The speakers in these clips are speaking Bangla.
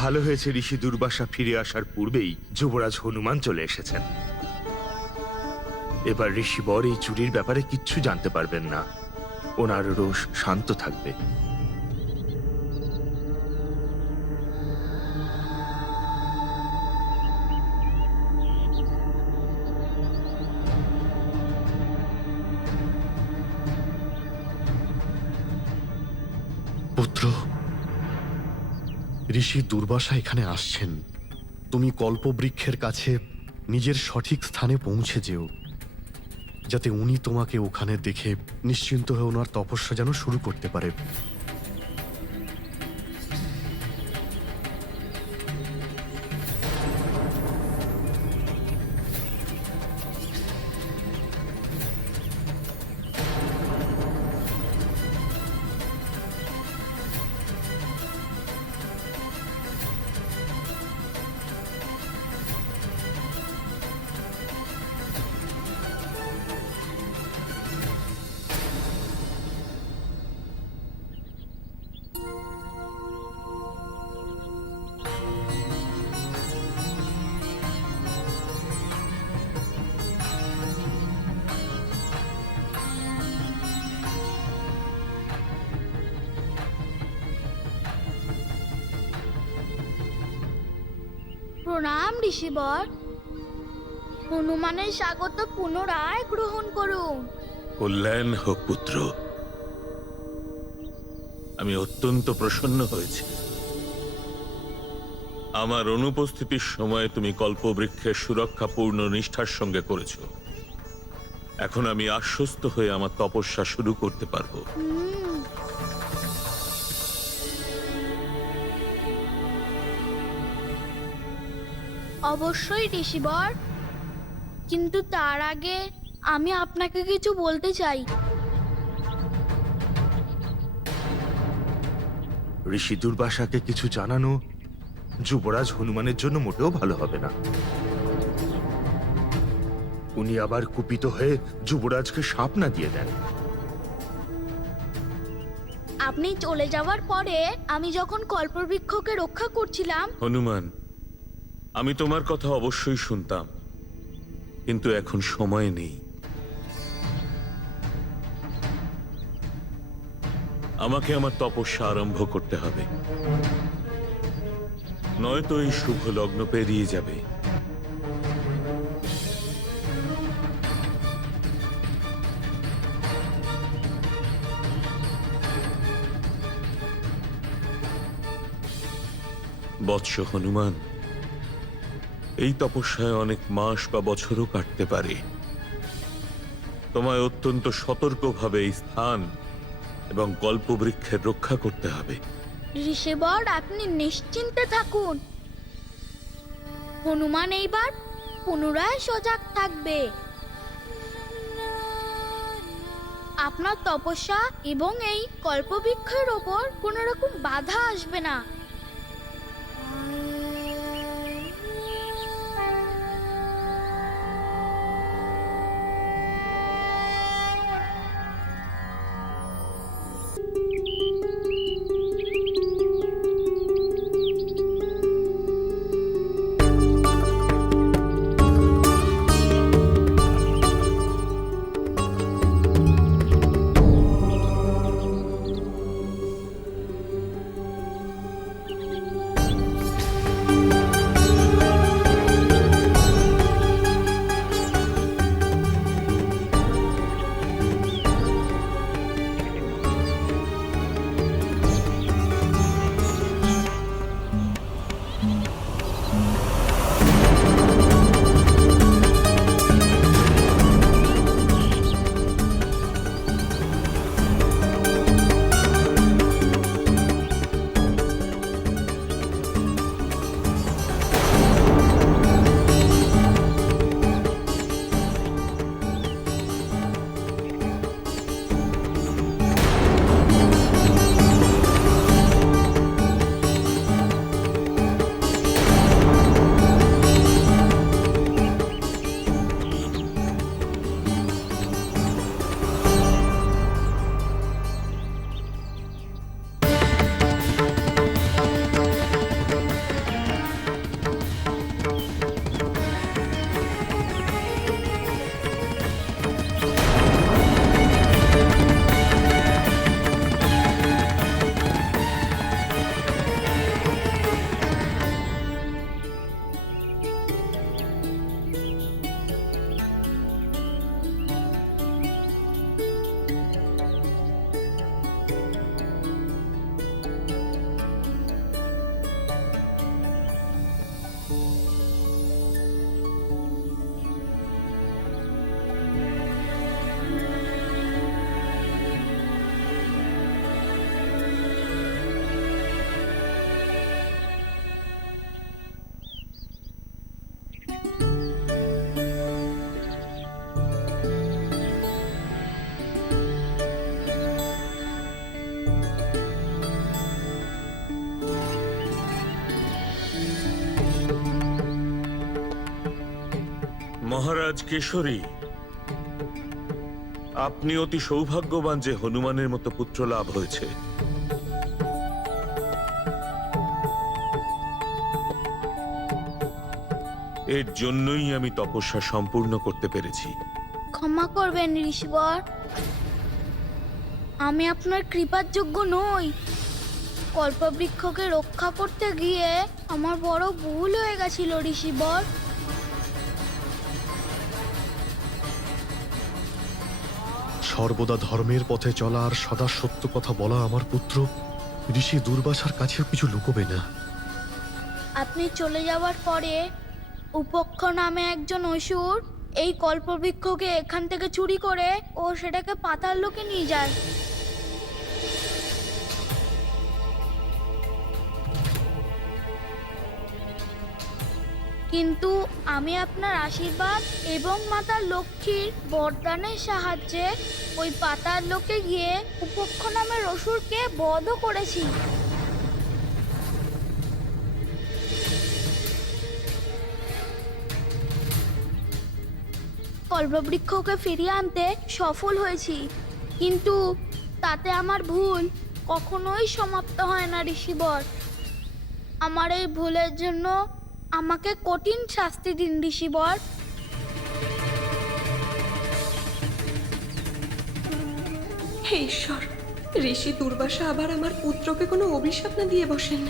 ভালো হয়েছে ঋষি দুর্বাসা ফিরে আসার পূর্বেই যুবরাজ হনুমান চলে এসেছেন। এবার ঋষিবর এই চুরির ব্যাপারে কিচ্ছু জানতে পারবেন না। ওনার রোষ শান্ত থাকবে। পুত্র, ঋষি দুর্বাসা এখানে আসছেন। তুমি কল্পবৃক্ষের কাছে নিজের সঠিক স্থানে পৌঁছে যেও, যাতে উনি তোমাকে ওখানে দেখে নিশ্চিন্ত হয়ে ওনার তপস্যা যেন শুরু করতে পারে। প্রণাম ঋষিবর। হনুমানের স্বাগত পুনরায় গ্রহণ করুন। কল্যাণ হোক পুত্র। আমি অত্যন্ত প্রসন্ন হয়েছি। আমার অনুপস্থিতির সময় তুমি কল্পবৃক্ষের সুরক্ষা পূর্ণ নিষ্ঠার সঙ্গে করেছ। এখন আমি আশ্বস্ত হয়ে আমার তপস্যা শুরু করতে পারবো। অবশ্যই ঋষিবর, কিন্তু তার আগে আমি আপনাকে কিছু বলতে চাই। ঋষি দুর্বাসাকে কিছু জানানো যুবরাজ হনুমানের জন্য মোটেও ভালো হবে না। উনি আবার কুপিত হয়ে যুবরাজকে শাপ না দিয়ে দেন। আপনি চলে যাওয়ার পরে আমি যখন কল্পবৃক্ষকে রক্ষা করছিলাম, হনুমান, আমি তোমার কথা অবশ্যই শুনতাম, কিন্তু এখন সময় নেই। আমাকে আমার তপস্যা আরম্ভ করতে হবে, নয়তো এই শুভ লগ্ন পেরিয়ে যাবে। বৎস হনুমান, এই তপস্যায় অনেক মাস বা বছরও কাটতে পারে। তোমায় অত্যন্ত সতর্কভাবে এই স্থান এবং কল্পবৃক্ষের রক্ষা করতে হবে। ঋষিবর আপনি নিশ্চিন্তে থাকুন। হনুমান এইবার পুনরায় সজাগ থাকবে। আপনার তপস্যা এবং এই কল্পবৃক্ষের ওপর কোনো রকম বাধা আসবে না। মহারাজ কেশরী, আপনি অতি সৌভাগ্যবান যে হনুমানের মতো পুত্র লাভ হয়েছে। এর জন্যই আমি তপস্যা সম্পূর্ণ করতে পেরেছি। ক্ষমা করবেন ঋষিবর, আমি আপনার কৃপার যোগ্য নই। কল্পবৃক্ষকে রক্ষা করতে গিয়ে আমার বড় ভুল হয়ে গেছিল ঋষিবর। সর্বদা ধর্মের পথে চলা আর সদা সত্য কথা বলা আমার পুত্র ঋষি দুর্বাসার কাছেও কিছু লুকোবে না। আপনি চলে যাওয়ার পরে উপক্ষ নামে একজন অসুর এই কল্পবৃক্ষকে এখান থেকে চুরি করে ও সেটাকে পাতাল লোকে নিয়ে যায়। কিন্তু আমি আপনার আশীর্বাদ এবং মাতা লক্ষ্মীর বরদানের সাহায্যে ওই পাতাল লোকে গিয়ে উপক্ষ নামের অসুরকে বধও করেছি। কল্পবৃক্ষকে ফিরিয়ে আনতে সফল হয়েছি, কিন্তু তাতে আমার ভুল কখনোই সমাপ্ত হয় না ঋষিবর। আমার এই ভুলের জন্য আমাকে কঠিন শাস্তি দিন ঋষিবর। হে ঈশ্বর, ঋষি দুর্বাসা আবার আমার পুত্রকে কোনো অভিশাপ না দিয়ে বসেন।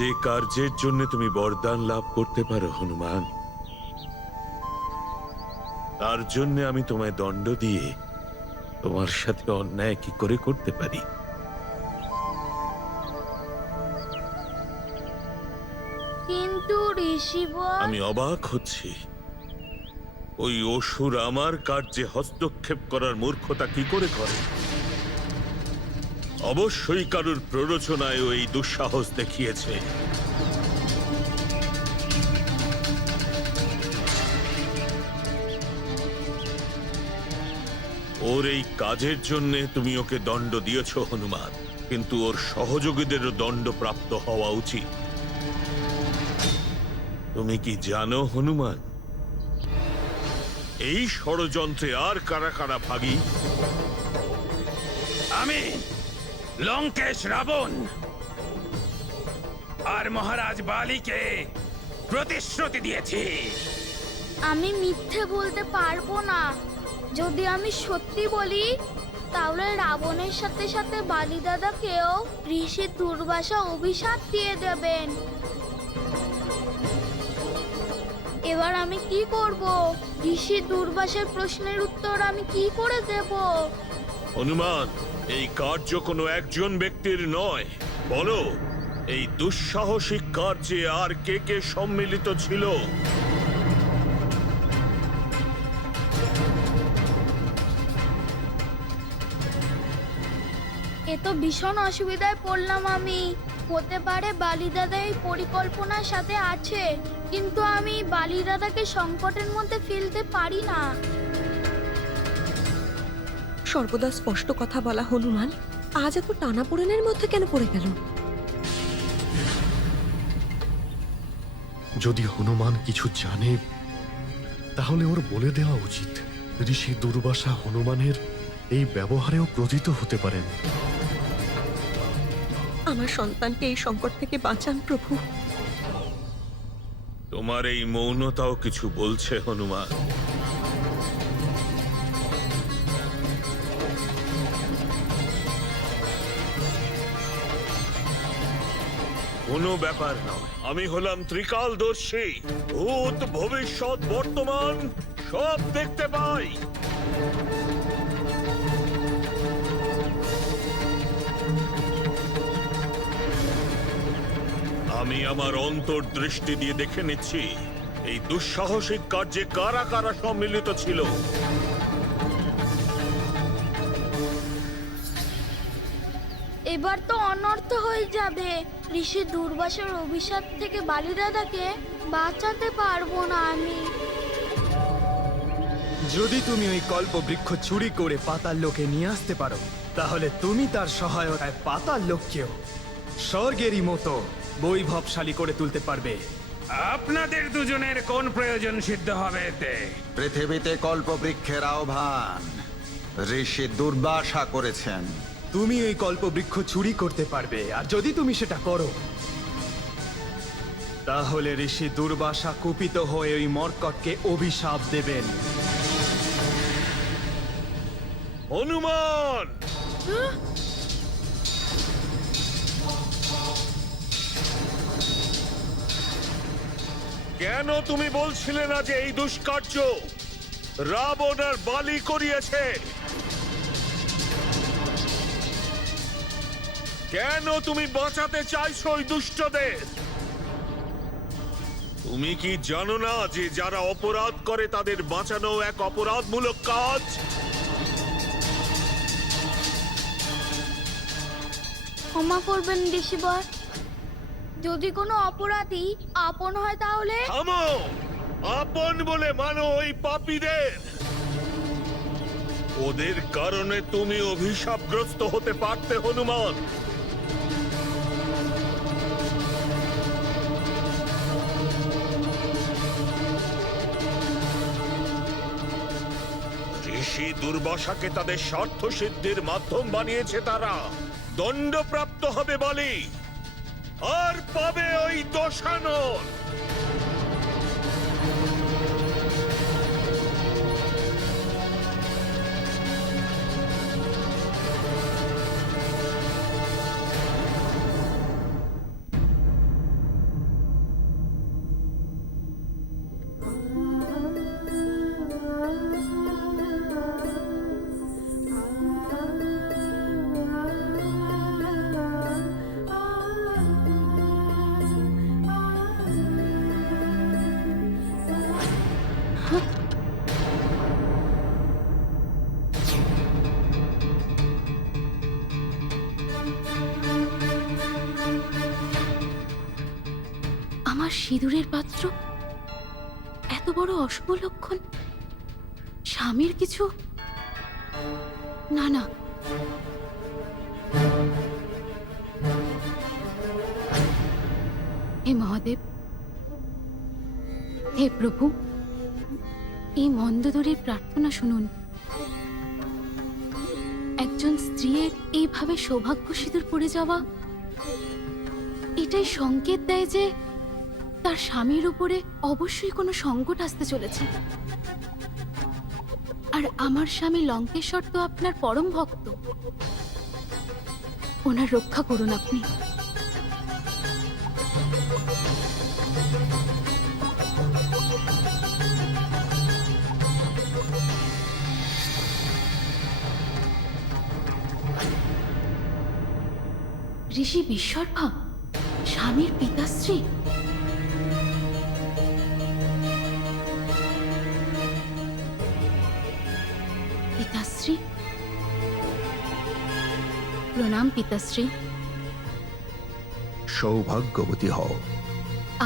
যে কার্যের জন্য তুমি বরদান লাভ করতে পারো হনুমান, তার জন্য আমি তোমায় দণ্ড দিয়ে তোমার সাথে অন্যায় কি করে করতে পারি? কিন্তু ঋষিবর, আমি অবাক হচ্ছি, ওই অসুর আমার কার্যে হস্তক্ষেপ করার মূর্খতা কি করে করে? অবশ্যই কারুর প্ররোচনায় ওই দুঃসাহস দেখিয়েছে। ওর এই কাজের জন্য তুমি ওকে দণ্ড দিয়েছ হনুমান, কিন্তু ওর সহযোগীদেরও দণ্ড প্রাপ্ত হওয়া উচিত। তুমি কি জানো হনুমান, এই ষড়যন্ত্রে আর কারা কারা ভাগী? আমি লঙ্কেশ রাবণ আর মহারাজ বালিকে প্রতিশ্রুতি দিয়েছি। আমি মিথ্যে বলতে পারবো না। যদি আমি সত্যি বলি তাহলে রাবণের সাথে সাথে বালি দাদাকেও ঋষি দুর্বাসা অভিশাপ দিয়ে দেবেন। এবার আমি কি করব? ঋষি দুর্বাসার প্রশ্নের উত্তর আমি কি করে দেব? হনুমান, এই কার্য কোনো একজন ব্যক্তির নয়। বলো, এই দুঃসাহসিক কার্যে আর কে কে সম্মিলিত ছিল? এ তো ভীষণ অসুবিধায় পড়লাম আমি। হতে পারে বালি দাদা এই পরিকল্পনার সাথে আছে, কিন্তু আমি বালি দাদাকে সংকটের মধ্যে ফেলতে পারি না। সর্বদা স্পষ্ট কথা বলা হনুমান আজ এত টানাপোড়েনের মধ্যে কেন পড়ে গেল? যদি হনুমান কিছু জানে তাহলে ওর বলে দেওয়া উচিত। ঋষি দুর্বাসা হনুমানের এই ব্যবহারেও ক্রোধিত হতে পারেন। আমার সন্তানকে এই সংকট থেকে বাঁচান প্রভু। তোমার এই মৌনতাও কিছু বলছে হনুমান। কোনো ব্যাপার নয়, আমি হলাম ত্রিকালদর্শী। ভূত, ভবিষ্যৎ, বর্তমান সব দেখতে পাই। আমি আমার অন্তর্দৃষ্টি দিয়ে দেখে নিচ্ছি এই দুঃসাহসিক কার্যে কারা কারা সম্মিলিত ছিল। এবার তো অনর্থ হয়ে যাবে। ঋষি দুর্বাসার অভিশাপ থেকে বালি দাদাকে বাঁচাতে পারবো না আমি। যদি তুমি ওই কল্পবৃক্ষ চুরি করে পাতাল লোকে নিয়ে আসতে পারো, তাহলে তুমি তার সহায়তায় পাতাল লোককেও স্বর্গেরই মতো বৈভবশালী করে তুলতে পারবে। আপনাদের দুজনের কোন প্রয়োজন সিদ্ধ হবে এতে? পৃথিবীতে কল্পবৃক্ষের আহ্বান ঋষি দুর্বাসা করেছেন। তুমি ওই কল্পবৃক্ষ চুরি করতে পারবে, আর যদি তুমি সেটা করো, তাহলে ঋষি দুর্বাসা কুপিত হয়ে ওই মর্কটকে অভিশাপ দেবেন। হনুমান, কেন তুমি বলছিলে না যে এই দুষ্কার্য রাবণ আর বালি করিয়েছে? কেন তুমি বাঁচাতে চাইছো ওই দুষ্টদের? তুমি কি জানো না যে যারা অপরাধ করে তাদের বাঁচানো এক অপরাধমূলক কাজ? ক্ষমা করবেন ঋষিবর, যদি কোনো অপরাধী আপন হয় তাহলে? থামো! আপন বলে মানো ওই পাপীদের। ওদের কারণে তুমি অভিশাপগ্রস্ত হতে পারতে হনুমান। ঋষি দুর্বাসাকে তাদের স্বার্থ সিদ্ধির মাধ্যম বানিয়েছে তারা। দণ্ডপ্রাপ্ত হবে বলি, আর পাবে ওই দোষানল। আমার সিঁদুরের পাত্র, এত বড় অশুভ লক্ষণ। স্বামীর কিছু না, না, হে মহাদেব, হে প্রভু, এই মন্দোদরীর প্রার্থনা শুনুন। একজন স্ত্রীর এইভাবে সৌভাগ্য সিঁদুর পড়ে যাওয়া, এটাই সংকেত দেয় যে তার স্বামীর উপরে অবশ্যই কোনো সংকট আসতে চলেছে। আর আমার স্বামী লঙ্কেশ্বর তো আপনার পরম ভক্ত, ওনার রক্ষা করুন আপনি। ঋষি বিশ্বর্ভা স্বামীর পিতাশ্রী, পিতাশ্রী, প্রণাম পিতাশ্রী। সৌভাগ্যবতী হও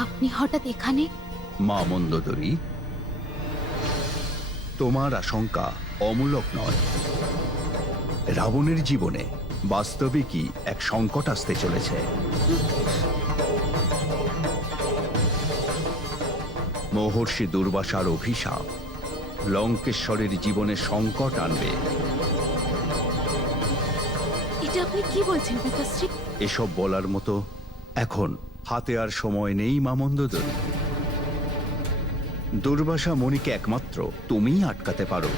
আপনি হঠাৎ এখানে? মা মন্দোদরী, তোমার আশঙ্কা অমূলক নয়। রাবণের জীবনে বাস্তবিকই এক সংকট আসতে চলেছে। মহর্ষি দুর্বাসার অভিশাপ লঙ্কেশ্বরের জীবনে সংকট আনবে। এটা আপনি কি বলছেন পিতাশ্রী? এসব বলার মতো এখন হাতে আর সময় নেই মা মন্দোদরী। দুর্বাসা মণিকে একমাত্র তুমিই আটকাতে পারো।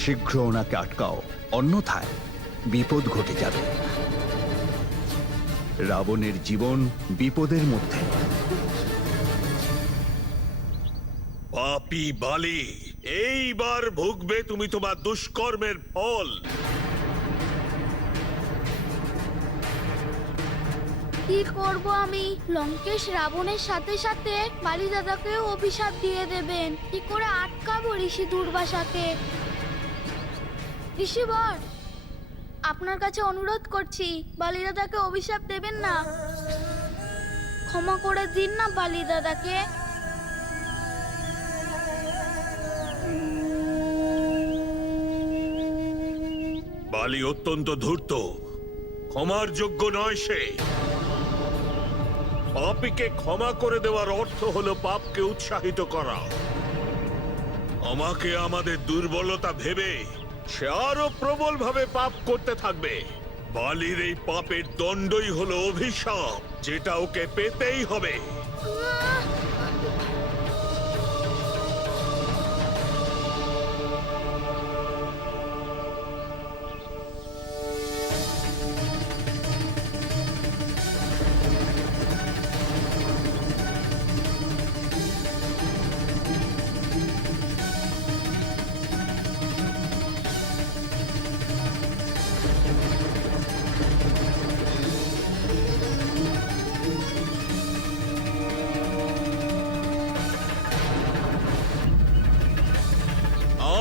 শীঘ্র ওনাকে আটকাও, অন্যথায় বিপদ ঘটে যাবে। রাবণের জীবন বিপদের মধ্যে। পাপী বালি, এইবার ভুগবে তুমি তোমার দুষ্কর্মের ফল। কি করব আমি? লঙ্কেশ রাবণের সাথে সাথে বালি দাদাকেও অভিশাপ দিয়ে দেবেন। কি করে আটকাবো ঋষি দুর্বাসাকে? ঋষিবর, আপনার কাছে অনুরোধ করছি, বালি দাদাকে অভিশাপ দেবেন না। ক্ষমা করে দিন না বালি দাদাকে। বালি অত্যন্ত ধূর্ত, ক্ষমার যোগ্য নয় সে। পাপীকে ক্ষমা করে দেওয়ার অর্থ হলো পাপকে উৎসাহিত করা। আমাকে আমাদের দুর্বলতা ভেবে সে আরো প্রবল ভাবে পাপ করতে থাকবে। বালির এই পাপের দণ্ডই হলো অভিশাপ, যেটা ওকে পেতেই হবে।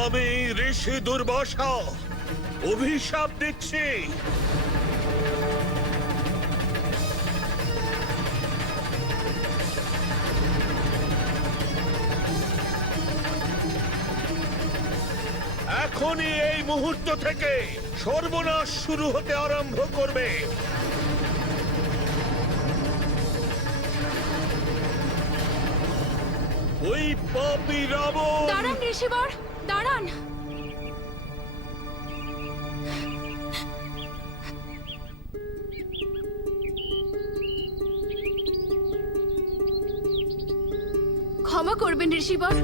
আমি ঋষি দুর্বাসা অভিশাপ দিচ্ছি। এখনই এই মুহূর্ত থেকে সর্বনাশ শুরু হতে আরম্ভ করবে। ওই পাপী রাবণ! দাঁড়ান ঋষিবর, দাঁড়ান। ক্ষমা করবেন ঋষিবর।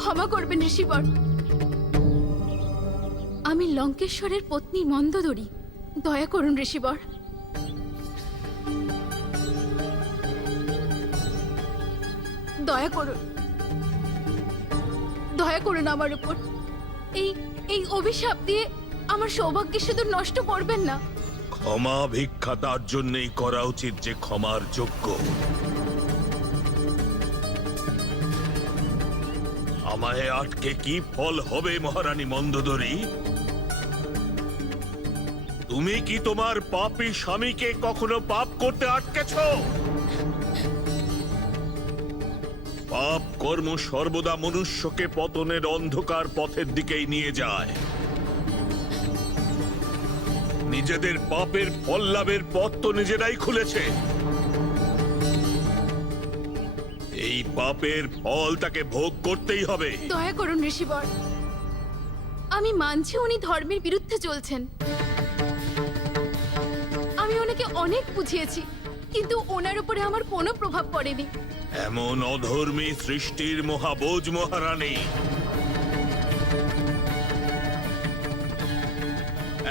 ক্ষমা করবেন ঋষিবর। আমি লঙ্কেশ্বরের পত্নী মন্দোদরী, দয়া করুন ঋষিবর। দয়া করুন, দয়া করুন আমার উপর। এই অভিশাপ দিয়ে আমার সৌভাগ্য শুধু নষ্ট করবেন না। ক্ষমা ভিক্ষা তার জন্যই করা উচিত যে ক্ষমার যোগ্য। আমায় আটকে কি ফল হবে মহারানী মন্দোদরী? তুমি কি তোমার পাপী স্বামীকে কখনো পাপ করতে আটকেছ? পাপ কর্ম সর্বদা মনুষ্যকে পতনের অন্ধকার পথের দিকেই নিয়ে যায়। নিজেদের পাপের ফল লাভের পথ তো নিজেরাই খুলেছে। এই পাপের ফল তাকে ভোগ করতেই হবে। দয়া করুন ঋষিবর। আমি মানছি উনি ধর্মের বিরুদ্ধে চলছেন। আমি ওনাকে অনেক বুঝিয়েছি, কিন্তু ওনার উপরে আমার কোনো প্রভাব পড়েনি। এমন অধর্মী সৃষ্টির মহাবোজ মহারানী,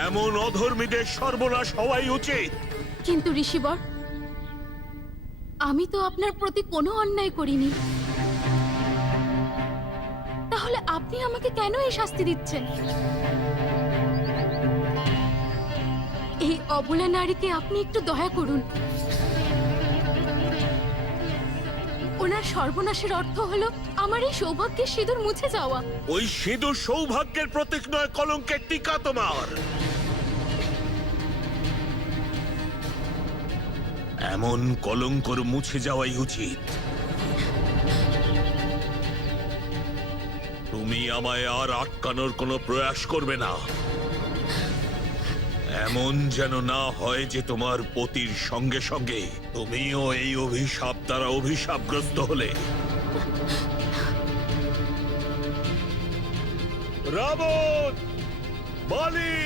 এমন অধর্মীদের সর্বনাশ হওয়াই উচিত। কিন্তু ঋষিবর, আমি তো আপনার প্রতি কোনো অন্যায় করিনি। তাহলে আপনি আমাকে কেন এই শাস্তি দিচ্ছেন? এই অবলা নারীকে আপনি একটু দয়া করুন। ওনার সর্বনাশের অর্থ হলো আমার এই সৌভাগ্যের সিঁদুর মুছে যাওয়া। ওই সিঁদুর সৌভাগ্যের প্রতীক নয়, কলঙ্কের টিকা তোমার। এমন কলঙ্কর মুছে যাওয়াই উচিত। তুমি আমায় আর আটকানোর কোনো প্রয়াস করবে না। এমন যেন না হয় যে তোমার পতির সঙ্গে সঙ্গে তুমিও এই অভিশাপ দ্বারা অভিশাপগ্রস্ত হলে। রাবণ, বালি,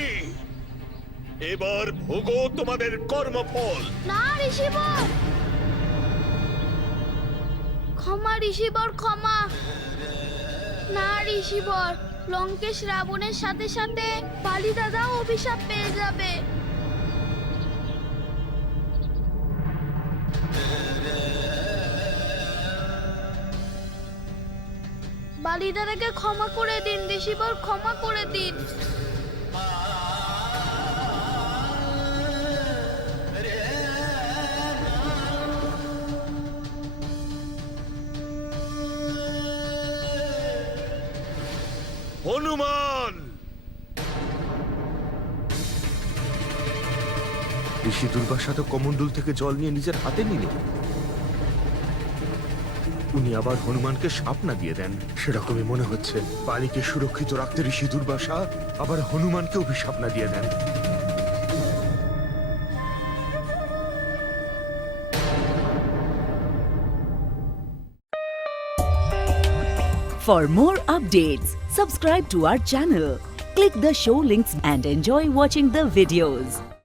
এবার ভোগো তোমাদের কর্মফল। না ঋষিবর, ক্ষমা ঋষিবর, ক্ষমা। না ঋষিবর, লঙ্কেশ রাবণের সাথে সাথে বালি দাদাও অভিশাপ পেয়ে যাবে। বালি দাদাকে ক্ষমা করে দিন ঋষিবর, ক্ষমা করে দিন। হনুমান! ঋষি দুর্বাসা তো কমণ্ডল থেকে জল নিয়ে নিজের হাতে নিলেন। উনি আবার হনুমানকে সাপ না দিয়ে দেন, সেরকমই মনে হচ্ছে। বালিকে সুরক্ষিত রাখতে ঋষি দুর্বাসা আবার হনুমানকে অভিশাপ না দিয়ে দেন। For more updates, subscribe to our channel, click the show links and enjoy watching the videos.